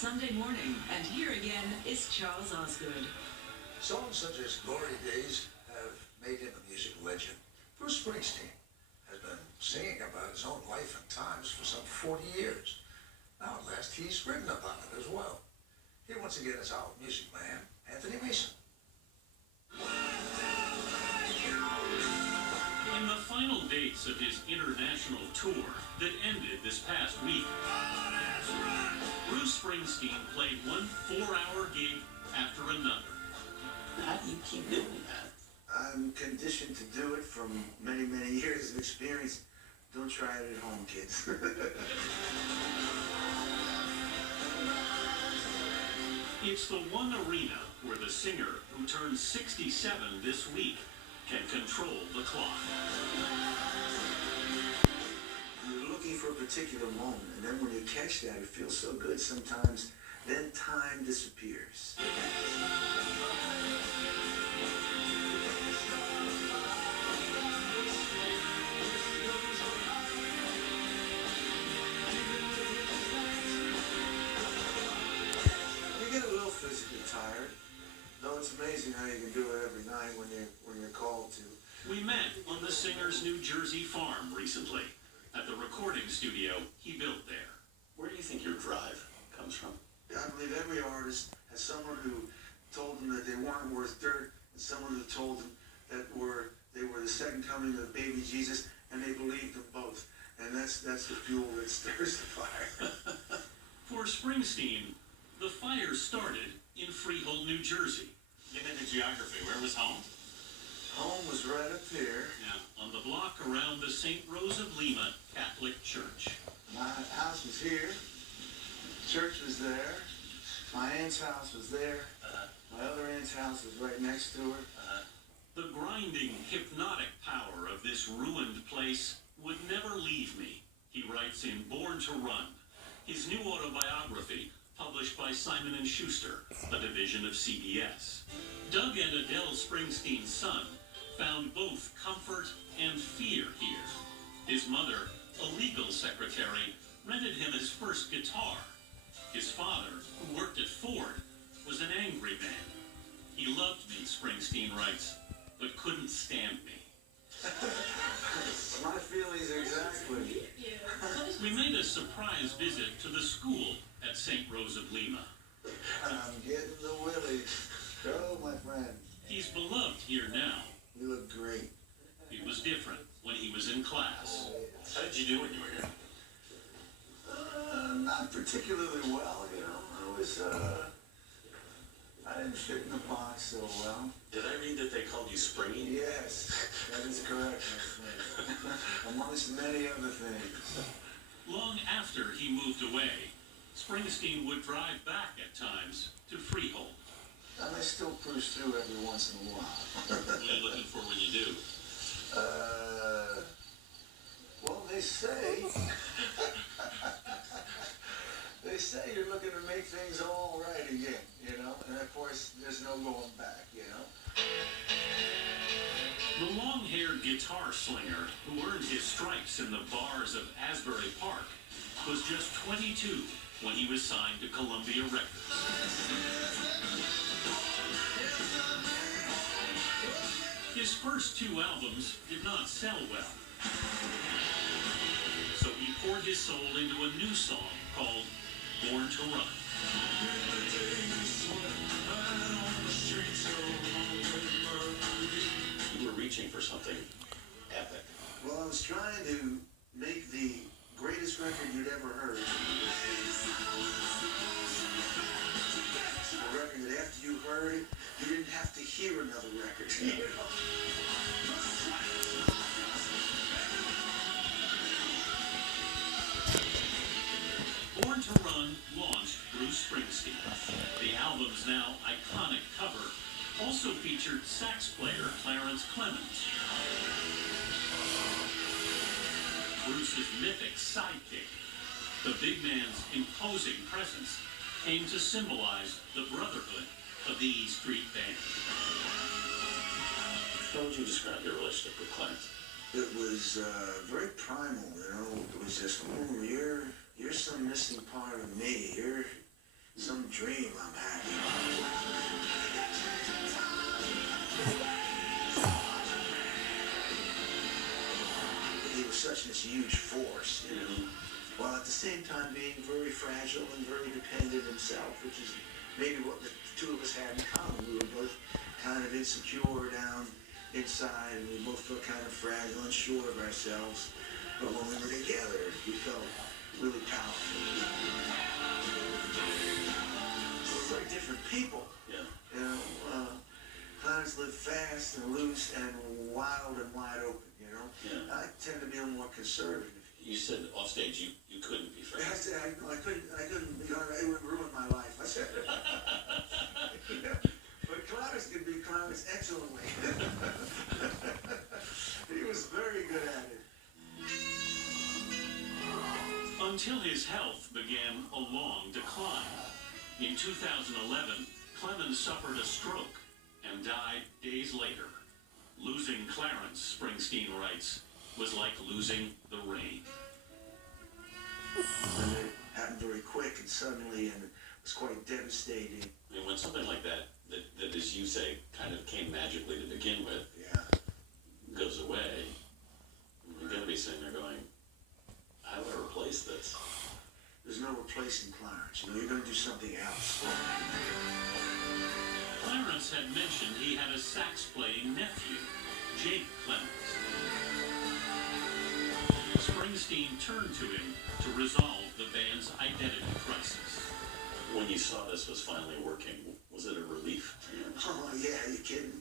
Sunday morning, and here again is Charles Osgood. Songs such as Glory Days have made him a music legend. Bruce Springsteen has been singing about his own life and times for some 40 years. Now at last he's written about it as well. Here once again is our music man, Anthony Mason. In the final dates of his international tour that ended this past week, Bruce Springsteen played one 4-hour gig after another. How do you keep doing that? I'm conditioned to do it from many, many years of experience. Don't try it at home, kids. It's the one arena where the singer, who turns 67 this week, can control the clock. You're looking for a particular moment, and then when you catch that, it feels so good sometimes, then time disappears. You get a little physically tired, though it's amazing how you can do it every night when you're called to. We met on the singer's New Jersey farm recently, at the recording studio he built there. Where do you think your drive comes from? I believe every artist has someone who told them that they weren't worth dirt, and someone who told them that they were the second coming of baby Jesus, and they believed them both. And that's the fuel that stirs the fire. For Springsteen, the fire started in Freehold, New Jersey. Get into geography. Where was home? Home was right up here. Yeah, on the block around the St. Rose of Lima Catholic Church. My house was here. Church was there. My aunt's house was there. My other aunt's house was right next to her. The grinding, hypnotic power of this ruined place would never leave me, he writes in Born to Run, his new autobiography published by Simon & Schuster, a division of CBS. Doug and Adele Springsteen's son found both comfort and fear here. His mother, a legal secretary, rented him his first guitar. His father, who worked at Ford, was an angry man. He loved me, Springsteen writes, but couldn't stand me. My feelings exactly. We made a surprise visit to the school at St. Rose of Lima. I'm getting the willies. Go, my friend. He's beloved here now. You look great. It was different when he was in class. How did you do when you were here? Not particularly well, you know. I didn't fit in the box so well. Did I read that they called you Springy? Yes, that is correct, my friend. Amongst many other things. Long after he moved away, Springsteen would drive back at times to Freehold. And I still cruise through every once in a while. What are you looking for when you do? Well, they say... They say you're looking to make things all right again, you know? And of course, there's no going back, you know? The long-haired guitar slinger who earned his stripes in the bars of Asbury Park was just 22 when he was signed to Columbia Records. His first 2 albums did not sell well. So he poured his soul into a new song called Born to Run. You were reaching for something epic. Well, I was trying to make the greatest record you'd ever heard. A record that after you heard it, you didn't have to hear another record. You know? Born to Run launched Bruce Springsteen. The album's now iconic cover also featured sax player Clarence Clemens. Bruce's mythic sidekick, the big man's imposing presence, came to symbolize the brotherhood of the E Street Band. How would you describe your relationship with Clarence? It was very primal, you know. It was just, you're some missing part of me. some dream I'm having. He was such this huge force, you know, while at the same time being very fragile and very dependent himself, which is maybe what the two of us had in common. We were both kind of insecure down inside, and we both felt kind of fragile and sure of ourselves. But when we were together, we felt really powerful. We're very different people. Yeah. You know, Clarence lived fast and loose and wild and wide open, you know. Yeah. I tend to be a little more conservative. You said off stage you couldn't be I friends. said, I couldn't, you know, it would ruin my life. I said, you know, but Clarence could be Clarence excellently. He was very good at it. Until his health began a long decline. In 2011, Clemens suffered a stroke and died days later. Losing Clarence, Springsteen writes, was like losing the rain. And it happened very quick and suddenly, and it was quite devastating. And when something like that, as you say, kind of came magically to begin with, Yeah. goes away, you're going to be sitting there going, how do I replace this? There's no replacing Clarence. You know, you're going to do something else. Clarence had mentioned he had a sax-playing nephew, Jake Clemens. Springsteen turned to him to resolve the band's identity crisis. When you saw this was finally working, was it a relief? Oh, yeah, you kidding?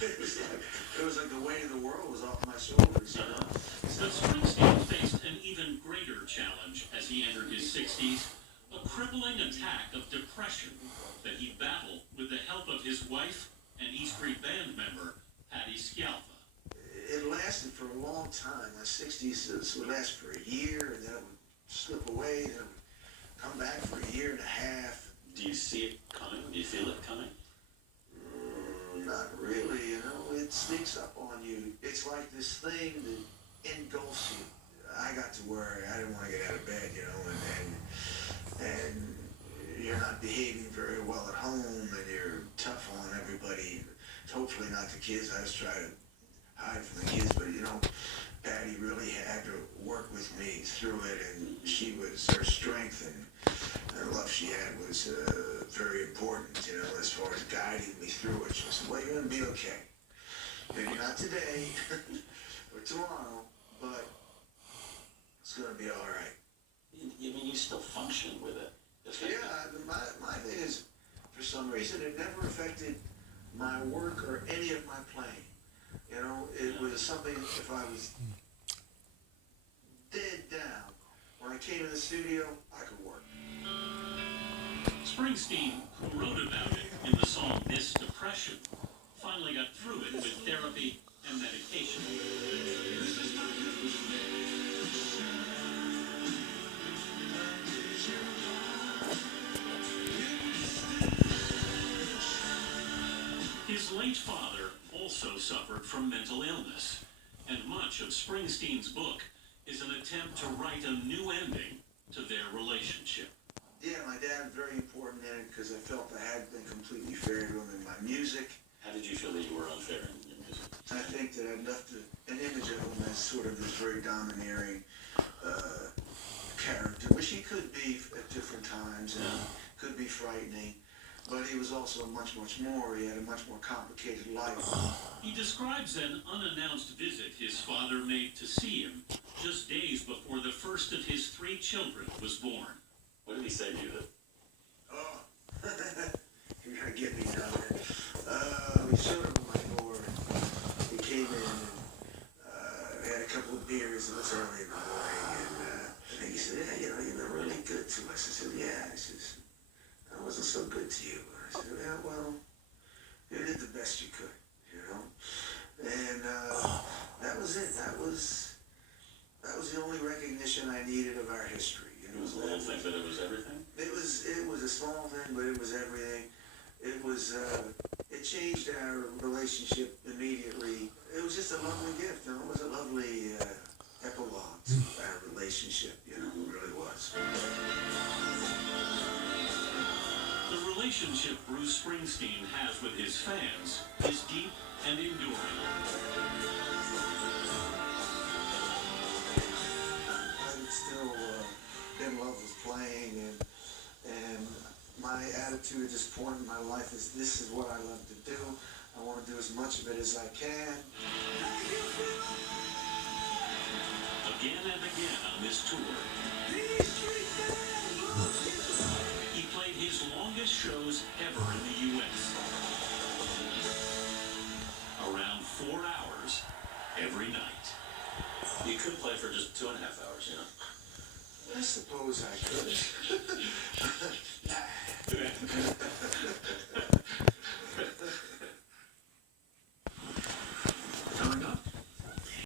It was like the weight of the world was off my shoulders, you know? But Springsteen faced an even greater challenge as he entered his 60s, a crippling attack of depression that he battled with the help of his wife and E Street Band member, Patti Scialfa. It lasted for a long time. My 60s would last for a year, and then it would slip away, then it would come back for a year and a half. Do you see it coming? Do you feel it coming? Not really, you know. It sneaks up on you. It's like this thing that engulfs you. I got to where I didn't want to get out of bed, you know, and you're not behaving very well at home, and you're tough on everybody. Hopefully not the kids. I was trying to hide from the kids, but you know, Patty really had to work with me through it, and her strength and the love she had was very important, you know, as far as guiding me through it. She said, well, you're going to be okay. Maybe not today or tomorrow, but it's going to be all right. I mean, you still function with it. Yeah, my thing is, for some reason, it never affected my work or any of my playing. You know, it was something, if I was dead down, when I came in the studio, I could work. Springsteen, who wrote about it in the song This Depression, finally got through it with therapy and medication. His late father also suffered from mental illness, and much of Springsteen's book is an attempt to write a new ending to their relationship. Yeah, my dad was very important in it because I felt I hadn't been completely fair to him in my music. How did you feel that you were unfair in your music? I think that I left an image of him as sort of this very domineering character, which he could be at different times and could be frightening. But he was also much, much more. He had a much more complicated life. He describes an unannounced visit his father made to see him just days before the first of his 3 children was born. What did he say to you? Oh, you're going to get me down there. We showed him my door. He came in and had a couple of beers. It was early in the morning. And I think he said, yeah, you know, you've been really good to us. I said, yeah. He says, I wasn't so good to you. I said, yeah, well, you did the best you could, you know? And that was it. That was the only recognition I needed of our history. It was a little thing, but it was everything? It was a small thing, but it was everything. It was, it changed our relationship immediately. It was just a lovely gift, you know? It was a lovely epilogue to our relationship, you know? It really was. relationship Bruce Springsteen has with his fans is deep and enduring. I'm still in love with playing, and my attitude at this point in my life is this is what I love to do. I want to do as much of it as I can. Again and again on this tour, he played his longest shows ever in the U.S. Around 4 hours every night. You could play for just 2.5 hours, you know? I suppose I could.